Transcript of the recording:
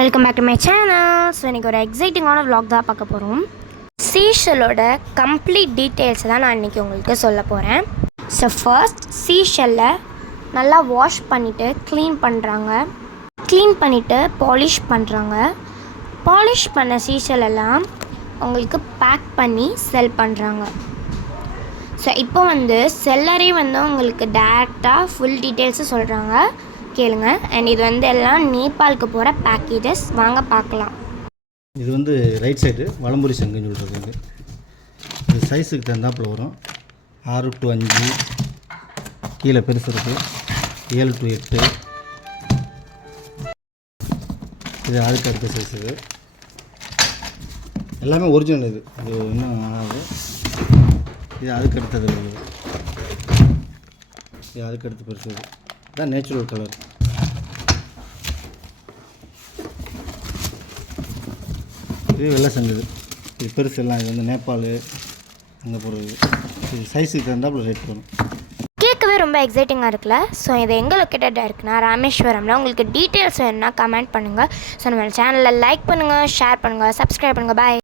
Welcome back to my channel. So இன்றைக்கி ஒரு எக்ஸைட்டிங்கான vlog தான் பார்க்க போகிறோம். சீஷெல்லோட கம்ப்ளீட் டீட்டெயில்ஸை தான் நான் இன்றைக்கி உங்களுக்கு சொல்ல போகிறேன். ஸோ ஃபர்ஸ்ட் சீஷெல்லை நல்லா வாஷ் பண்ணிவிட்டு க்ளீன் பண்ணிவிட்டு பாலிஷ் பண்ணுறாங்க. பாலிஷ் பண்ண சீஷெல் எல்லாம் உங்களுக்கு பேக் பண்ணி செல் பண்ணுறாங்க. ஸோ இப்போ செல்லரே உங்களுக்கு டேரெக்டாக ஃபுல் டீட்டெயில்ஸு சொல்கிறாங்க, கேளுங்க. அண்ட் இது எல்லாம் நேபாளுக்கு போகிற பேக்கேஜஸ், வாங்க பார்க்கலாம். இது ரைட் சைடு வலம்புரி சங்குன்னு சொல்கிறது. இது சைஸுக்கு தகுந்தாப்பில் வரும். 6 to 5 கீழே பெருசு இருக்குது, 7 to 8 இது அதுக்கு அடுத்த சைஸ். இது எல்லாமே ஒரிஜினல். இது இன்னும் ஆகாது. இது அதுக்கு அடுத்தது இருக்குது. இது அதுக்கு அடுத்து பெருசு. இதுதான் நேச்சுரல் கலர். இது வெள்ளை சங்குது. இது பெருசு எல்லாம். இது நேபாள் அங்கே போகிறது. இது சைஸுக்கு தகுந்தாப்புல ரேட் வரும். கேட்கவே ரொம்ப எக்ஸைட்டிங்காக இருக்குல்ல. ஸோ இது எங்கே லொக்கேட்டடாக இருக்குன்னா ராமேஸ்வரமில். உங்களுக்கு டீட்டெயில்ஸ் வேணுன்னா கமெண்ட் பண்ணுங்கள். ஸோ நம்ம சேனலில் லைக் பண்ணுங்கள், ஷேர் பண்ணுங்கள், சப்ஸ்கிரைப் பண்ணுங்கள். பாய்.